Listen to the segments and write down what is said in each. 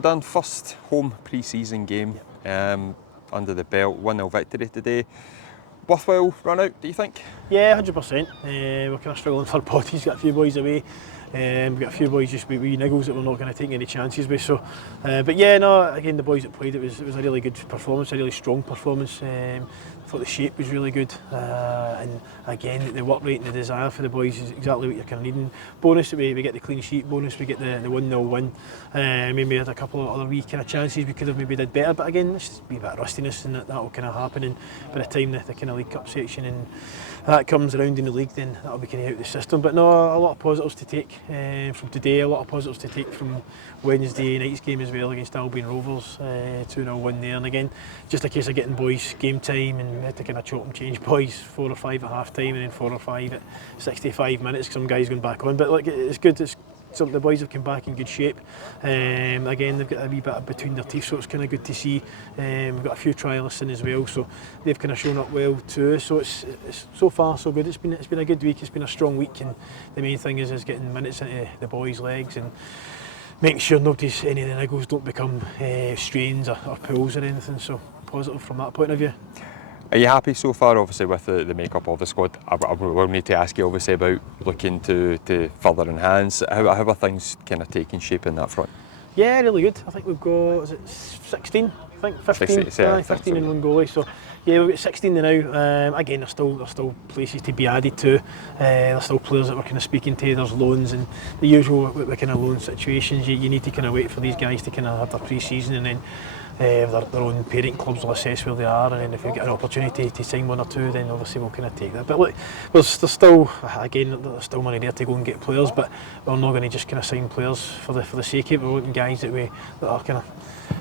Well, Dan, first home pre-season game under the belt, 1-0 victory today. Worthwhile run out, do you think? Yeah, 100%. We're kind of struggling for bodies, got a few boys away. We've got a few boys just with wee niggles that we're not going to take any chances with. So, but yeah, no, again, the boys that played, it was a really good performance, a really strong performance. I thought the shape was really good, and again, the work rate and the desire for the boys is exactly what you're kind of needing. Bonus, we get the clean sheet bonus, we get the 1-0 win. Maybe we had a couple of other wee kind of chances we could have maybe did better, but again, there's just a wee bit of rustiness, and that will kind of happen. And by the time the kind of League Cup section and that comes around in the league, then that'll be kind of out the system. But no, a lot of positives to take from today, a lot of positives to take from Wednesday night's game as well against Albion Rovers, 2-0 win there. And again, just a case of getting boys game time, and we had to kind of chop and change boys, 4 or 5 at half time and then 4 or 5 at 65 minutes, some guys going back on. But look, it's good. The boys have come back in good shape. Again, they've got a wee bit between their teeth, so it's kind of good to see. We've got a few trialists in as well, so they've kind of shown up well too. So it's so far so good. It's been a good week. It's been a strong week, and the main thing is getting minutes into the boys' legs and making sure any of the niggles don't become strains or pulls or anything. So positive from that point of view. Are you happy so far, obviously, with the makeup of the squad? I will need to ask you, obviously, about looking to further enhance. How are things kind of taking shape in that front? Yeah, really good. I think we've got, is it 16? I think 15. 15 in one goalie. So yeah, we've got 16 now. Again, there's still places to be added to. There's still players that we're kind of speaking to. There's loans and the usual kind of loan situations. You need to kind of wait for these guys to kind of have their pre-season, and then their own parent clubs will assess where they are, and then if we get an opportunity to sign 1 or 2, then obviously we'll kind of take that. But look, there's still money there to go and get players, but we're not going to just kind of sign players for the sake of it. We're wanting guys that are kind of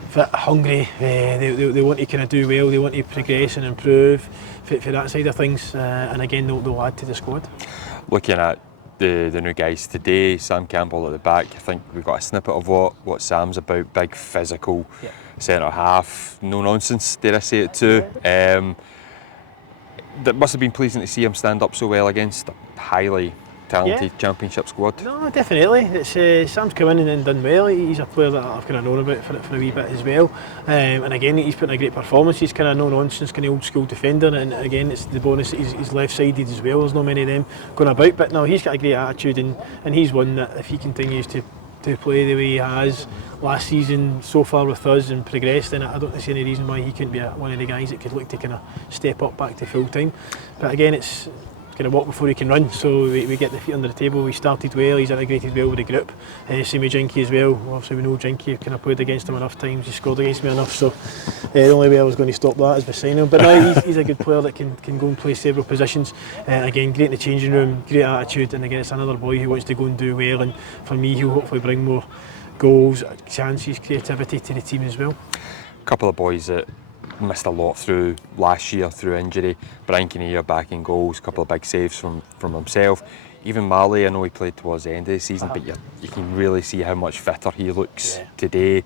fit, hungry, they want to kind of do well, they want to progress and improve for that side of things, and again they'll add to the squad. Looking at the new guys today, Sam Campbell at the back, I think we've got a snippet of what Sam's about, big physical centre half, no nonsense, dare I say it too. That must have been pleasing to see him stand up so well against a highly talented championship squad. No, definitely. It's Sam's come in and done well. He's a player that I've kind of known about for a wee bit as well. And again, he's put in a great performance. He's kind of no nonsense, kind of old school defender. And again, it's the bonus that he's left sided as well. There's not many of them going about. But no, he's got a great attitude, and he's one that if he continues to play the way he has last season so far with us and progress, then I don't see any reason why he couldn't be one of the guys that could look to kind of step up back to full time. But again, it's kind of walk before he can run, so we get the feet under the table. We started well, he's integrated well with the group. Same with Jinky as well. Obviously we know Jinky, kind of played against him enough times, he scored against me enough, so the only way I was going to stop that is by signing him. But no, he's a good player that can go and play several positions. Again, great in the changing room, great attitude, and again it's another boy who wants to go and do well, and for me he'll hopefully bring more goals, chances, creativity to the team as well. A couple of boys that missed a lot through last year through injury. Brian Kinnear back in goals, a couple of big saves from himself. Even Marley, I know he played towards the end of the season, but you can really see how much fitter he looks today.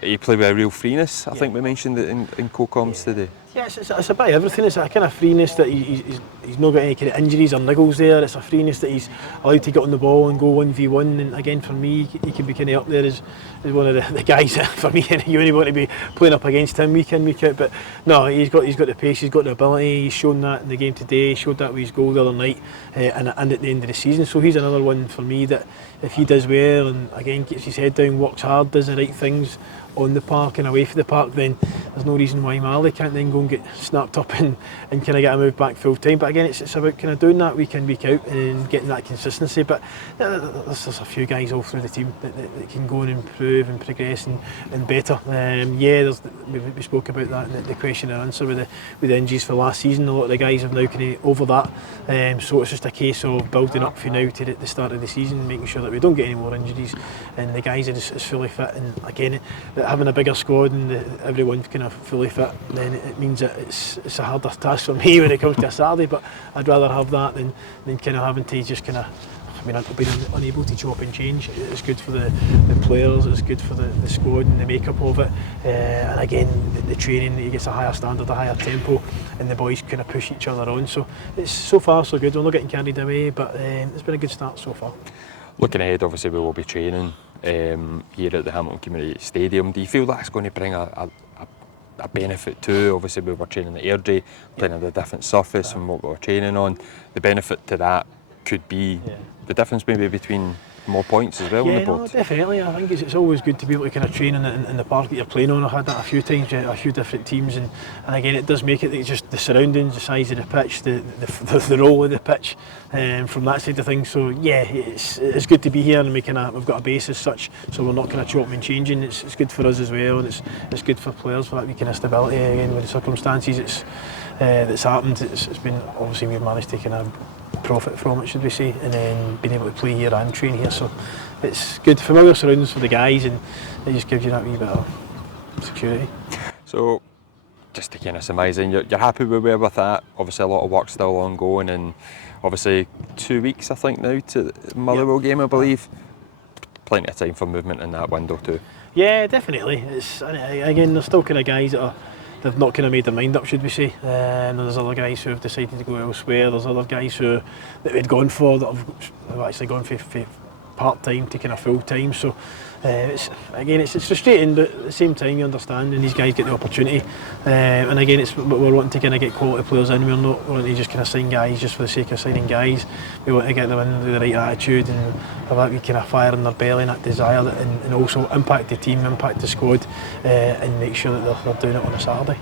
He played with a real freeness. I think we mentioned it in co-coms today. Yeah, it's a bit of everything. It's a kind of freeness that he's not got any kind of injuries or niggles there. It's a freeness that he's allowed to get on the ball and go 1v1. And again, for me, he can be kind of up there as one of the guys that, for me, you only want to be playing up against him week in, week out. But no, he's got the pace, he's got the ability. He's shown that in the game today. He showed that with his goal the other night, and at the end of the season. So he's another one for me that if he does well and again gets his head down, works hard, does the right things on the park and away from the park, then there's no reason why Marley can't then go and get snapped up and kind of get a move back full time. But again, it's about kind of doing that week in, week out and getting that consistency. But there's a few guys all through the team that can go and improve and progress and better. We spoke about that in the question and answer with the injuries for last season. A lot of the guys have now kind of over that. So it's just a case of building up for now to the start of the season, making sure that we don't get any more injuries and the guys are just fully fit. And again, having a bigger squad and everyone's kind of fully fit, then it means that it's a harder task for me when it comes to a Saturday. But I'd rather have that than kind of having to just kind of, being unable to chop and change. It's good for the players, it's good for the squad and the makeup of it. And again, the training, he gets a higher standard, a higher tempo, and the boys kind of push each other on. So it's so far so good. We're not getting carried away, but it's been a good start so far. Looking ahead, obviously we will be training here at the Hamilton Community Stadium. Do you feel that's going to bring a benefit too? Obviously we were training at Airdrie, playing on a different surface from what we were training on. The benefit to that could be the difference maybe between more points as well on the board. No, definitely. I think it's always good to be able to kind of train in the park that you're playing on. I've had that a few times, a few different teams, and again it does make it just the surroundings, the size of the pitch, the roll of the pitch, from that side of things. So yeah, it's good to be here, and we've got a base as such, so we're not kind of chopping and changing. It's good for us as well, and it's good for players for that kind of stability. Again, with the circumstances that's happened, it's been obviously we've managed to kind of profit from it, should we say, and then being able to play here and train here, so it's good, familiar surroundings for the guys, and it just gives you that wee bit of security. So just to kind of surmise in, you're happy with where with that? Obviously a lot of work still ongoing, and obviously 2 weeks I think now to the Motherwell game, I believe. Plenty of time for movement in that window too. Yeah, definitely. Again, there's still kind of guys that they've not kind of made their mind up, should we say. There's other guys who have decided to go elsewhere. There's other guys that we'd gone for that have actually gone for part-time to kind of full-time. So it's frustrating, but at the same time you understand, and these guys get the opportunity. And again, we're wanting to kind of get quality players in. We're not wanting to just kind of sign guys just for the sake of signing guys. We want to get them in with the right attitude and have that wee kind of fire in their belly and that desire, and also impact the team, impact the squad, and make sure that they're doing it on a Saturday.